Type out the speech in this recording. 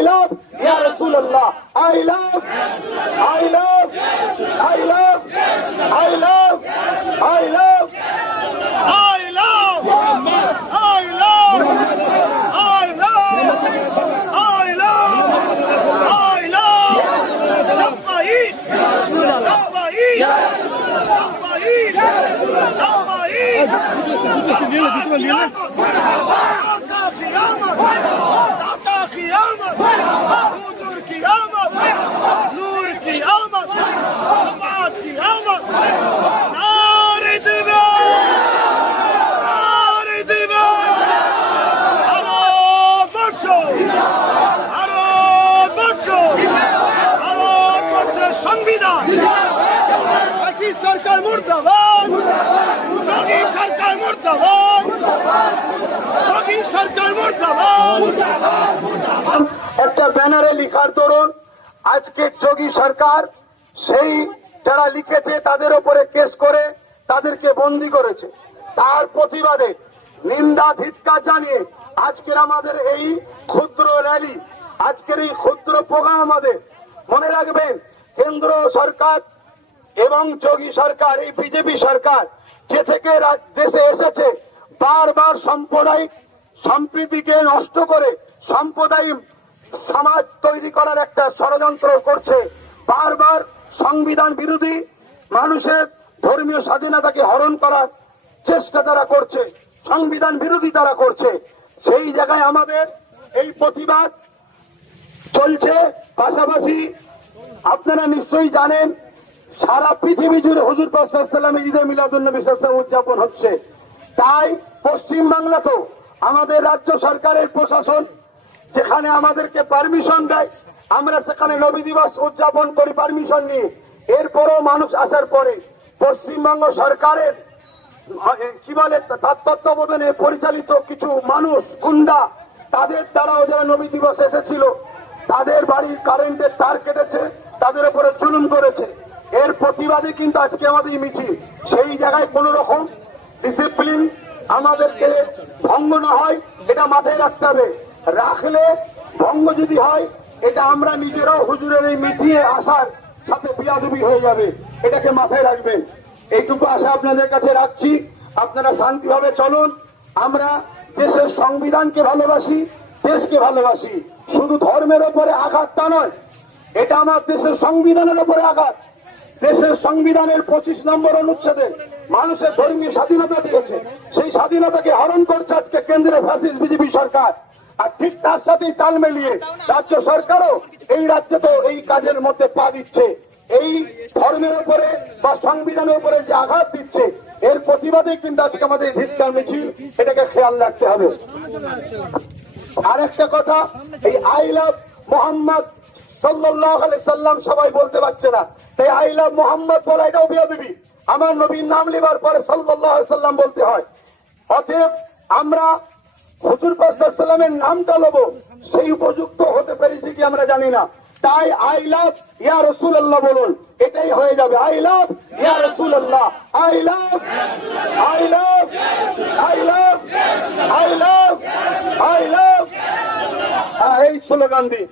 love يا رسول الله I love I love I love I love I love I love I love I love I love I love لبيك يا رسول الله لبيك لبيك لبيك مرحبا حتى قيامك حتى قيامك একটা ব্যানারে লিখার দরুন, আজকে যোগী সরকার সেই যারা লিখেছে তাদের উপরে কেস করে তাদেরকে বন্দি করেছে। তার প্রতিবাদে নিন্দা, ধিৎকার জানিয়ে আজকের আমাদের এই ক্ষুদ্র র্যালি, আজকের এই ক্ষুদ্র প্রোগ্রাম আমাদের মনে রাখবেন, কেন্দ্র সরকার এবং যোগী সরকার, এই বিজেপি সরকার যে থেকে দেশে এসেছে, বারবার সাম্প্রদায়িক সম্প্রীতিকে নষ্ট করে সাম্প্রদায়িক সমাজ তৈরি করার একটা ষড়যন্ত্র করছে। বারবার সংবিধান বিরোধী মানুষের ধর্মীয় স্বাধীনতাকে হরণ করার চেষ্টা তারা করছে, সংবিধান বিরোধী তারা করছে। সেই জায়গায় আমাদের এই প্রতিবাদ চলছে। পাশাপাশি আপনারা নিশ্চয়ই জানেন, সারা পৃথিবী জুড়ে হুজুর পাসাল্লাম ঈদে মিলাদুল্নবী উদযাপন হচ্ছে। তাই পশ্চিম বাংলাতেও আমাদের রাজ্য সরকারের প্রশাসন যেখানে আমাদেরকে পারমিশন দেয়, আমরা সেখানে নবী দিবস উদযাপন করি পারমিশন নিয়ে। এরপরও মানুষ আসার পরে পশ্চিমবঙ্গ সরকারের কি বলে তার তত্ত্বাবধানে পরিচালিত কিছু মানুষ, গুন্ডা, তাদের দ্বারাও যারা নবী দিবস এসেছিল, তাদের বাড়ির কারেন্টের তার কেটেছে, তাদের উপরে জুলুম করেছে। এর প্রতিবাদে কিন্তু আজকে আমাদের মিছিল। সেই জায়গায় কোন রকম ডিসিপ্লিন আমাদেরকে ভঙ্গ না হয়, এটা মাথায় রাখতে হবে। রাখলে ভঙ্গ যদি হয়, এটা আমরা নিজেরাও হুজুরের এই মিটিয়ে আসার সাথে বিয়াদুবি হয়ে যাবে। এটাকে মাথায় রাখবেন। এইটুকু আশা আপনাদের কাছে রাখছি। আপনারা শান্তিভাবে চলুন। আমরা দেশের সংবিধানকে ভালোবাসি, দেশকে ভালোবাসি। শুধু ধর্মের ওপরে আঘাতটা নয়, এটা আমার দেশের সংবিধানের ওপরে আঘাত। দেশের সংবিধানের পঁচিশ নম্বর অনুচ্ছেদে মানুষের ধর্মীয় স্বাধীনতা দিয়েছে। স্বাধীনতাকে হরণ করছে আজকে কেন্দ্রের ফ্যাসিস্ট বিজেপি সরকার। আর ঠিক তার সাথেই তাল মিলিয়ে রাজ্য সরকারও এই রাজ্যে তো এই কাজের মধ্যে পা দিচ্ছে। এই ধর্মের উপরে বা সংবিধানের উপরে যে আঘাত দিচ্ছে, এর প্রতিবাদে কিন্তু আজকে আমাদের ভিত্তার মিছিল, এটাকে খেয়াল রাখতে হবে। আর একটা কথা, এই আই লাভ মোহাম্মদ সাল্লাম সবাই বলতে পারছে না। তাই আই লাভ মোহাম্মদ বলা এটাও বিয়াদিবি। আমার নবীর নাম লিবার পরে সাল্লাহ সাল্লাম বলতে হয় অতএব আমরা হুজুর সাল্লামের নামটা লব। সেই উপযুক্ত হতে পেরেছি কি আমরা জানি না। তাই আই লাভ, ইয়া রসুল্লাহ বলুন। এটাই হয়ে যাবে। আই লাভ, ইয়া রসুল্লাহ I love I love I love I love I love. এই স্লোগান দিই